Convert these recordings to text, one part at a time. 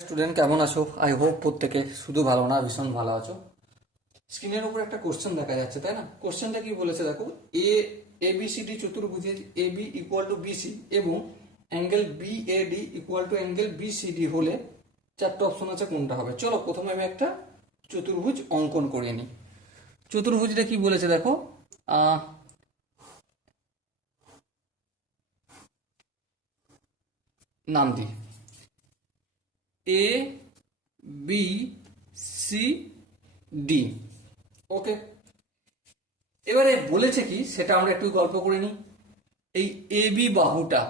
Student কেমন আছো? I hope প্রত্যেকে শুধু ভালো না ভীষণ ভালো আছো। স্ক্রিনের উপর একটা কোশ্চেন দেখা যাচ্ছে, তাই না? কোশ্চেনটা কি বলেছে দেখো, এবিসিডি চতুর্ভুজের A B equal to BC এবং angle B A D equal to angle BCD হলে চারটে অপশন আছে, কোনটা হবে? চলো প্রথমে আমি একটা চতুর্ভুজ অঙ্কন করে নিই। চতুর্ভুজটা কি বলেছে দেখো, নাম দিই এ বি সি ডি। ওকে, এবারে বলেছে কি সেটা আমরা একটু গল্প করে নিই। এই এ বি বাহুটা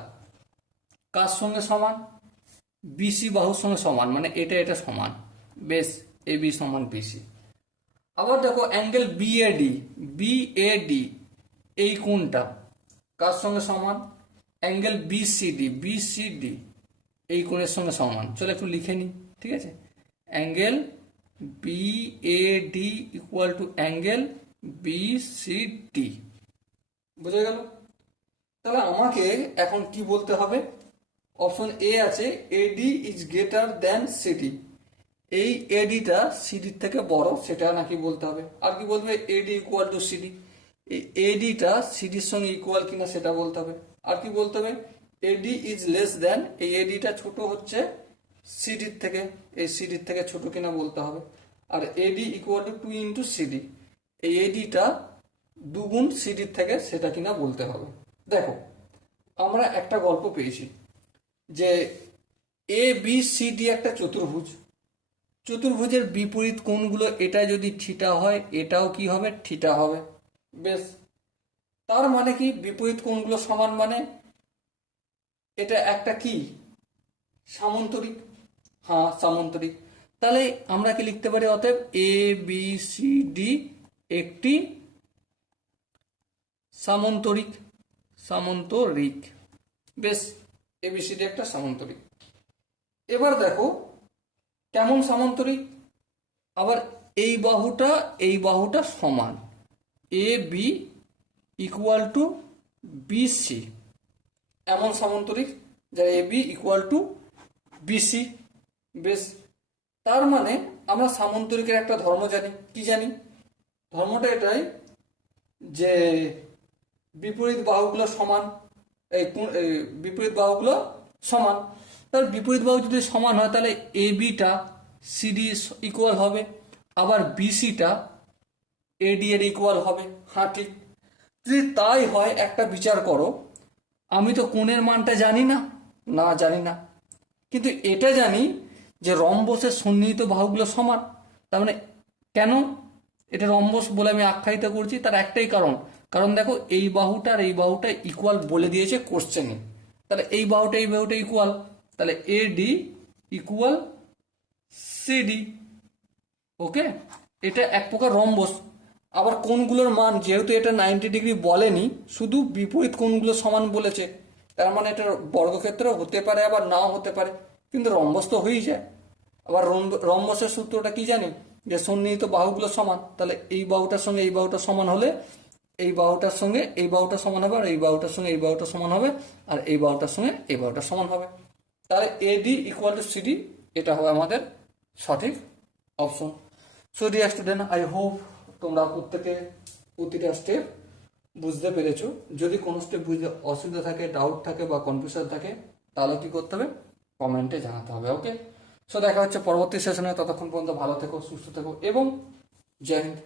কার সঙ্গে সমান? বিসি বাহুর সঙ্গে সমান, মানে এটা এটা সমান। বেশ, এ বি সমান বিসি। আবার দেখো অ্যাঙ্গেল বিএডি, বিএডি এই কোণটা কার সঙ্গে সমান? অ্যাঙ্গেল বিসিডি, বিসিডি এই কোণের সঙ্গে সমান। চলো একটু লিখে নিই, ঠিক আছে? Angle BAD equal to angle BCD. বোঝা গেল? তাহলে আমাকে এখন কি বলতে হবে? অপশন এ আছে এডি ইজ গ্রেটার দ্যান সিডি। এই এডিটা সিডির থেকে বড়, সেটা নাকি বলতে হবে। আর কি বলবে? এডি ইকুয়াল টু সিডি, এই এডিটা সিডির সঙ্গে ইকুয়াল কিনা সেটা বলতে হবে। আর কি বলতে হবে? এডি ইজ লেস দ্যান, এই এডিটা ছোট হচ্ছে সিডির থেকে, এই সিডির থেকে ছোট কিনা বলতে হবে। আর AD equal to 2 into CD, এই এডিটা দুগুণ সিডির থেকে, সেটা কিনা বলতে হবে। দেখো, আমরা একটা গল্প পেয়েছি যে এ বি সি ডি একটা চতুর্ভুজ, চতুর্ভুজের বিপরীত কোণগুলো এটা যদি থিটা হয়, এটাও কি হবে? থিটা হবে। বেশ, তার মানে কি বিপরীত কোণগুলো সমান, মানে এটা একটা কি সামন্তরিক? হ্যাঁ, সামন্তরিক। তাহলে আমরা কি লিখতে পারি? অতএব এ বি সি ডি একটি সামন্তরিক, সামন্তরিক। বেশ, এবিসিডি একটা সামন্তরিক। এবার দেখো কেমন সামন্তরিক। আবার এই বাহুটা সমান, এ বি ইকুয়াল টু বিসি, এমন সামন্তরিক যা এ বি ইকুয়াল টু বিসি। বেশ, তার মানে আমরা সামন্তরিকের একটা ধর্ম জানি। কি জানি? ধর্মটা এটাই যে বিপরীত বাহুগুলো সমান, এই বিপরীত বাহুগুলো সমান। তাহলে বিপরীত বাহু যদি সমান হয়, তাহলে এ বিটা সিডি ইকুয়াল হবে, আবার বিসিটা এডি এর ইকুয়াল হবে। হ্যাঁ ঠিক। যদি তাই হয়, একটা বিচার করো, আমি তো কোণের মানটা জানি না, না জানি না, কিন্তু এটা জানি যে রম্বসের সন্নিহিত বাহুগুলো সমান। তার মানে কেন এটা রম্বস বলে আমি আখ্যায়িত করছি? তার একটাই কারণ, কারণ দেখো এই বাহুটা আর এই বাহুটা ইকুয়াল বলে দিয়েছে কোশ্চেনে। তাহলে এই বাহুটা ইকুয়াল, তাহলে এডি ইকুয়াল সিডি। ওকে, এটা এক প্রকার রম্বস। আবার কোণগুলোর মান যেহেতু এটা 90 ডিগ্রি বলেনি, শুধু বিপরীত কোণগুলো সমান বলেছে, তার মানে এটা বর্গক্ষেত্র হতে পারে আবার নাও হতে পারে, কিন্তু রম্বস তো হয়েই যায়। আবার রম্বসের সূত্রটা কি জানি? যে সন্নিহিত বাহুগুলো সমান। তাহলে এই বাহুটার সঙ্গে এই বাহুটা সমান হলে এই বাহুটার সঙ্গে এই বাহুটা সমান হবে, আর এই বাহুটার সঙ্গে এই বাহুটা সমান হবে, আর এই বাহুটার সঙ্গে এই বাহুটা সমান হবে। তাহলে এডি ইকুয়াল টু সিডি, এটা হবে আমাদের সঠিক option. So dear student, I hope তোমরা প্রতিটা স্টেপ বুঝতে পেরেছো। যদি কোনো স্টেপ বুঝতে অসুবিধা থাকে, ডাউট থাকে বা কনফিউশন থাকে, তাহলে কি করতে হবে? কমেন্টে জানাতে হবে। ওকে, সো দেখা হচ্ছে পরবর্তী সেশনে। ততক্ষণ পর্যন্ত ভালো থেকো, সুস্থ থেকো এবং জয় হিন্দ।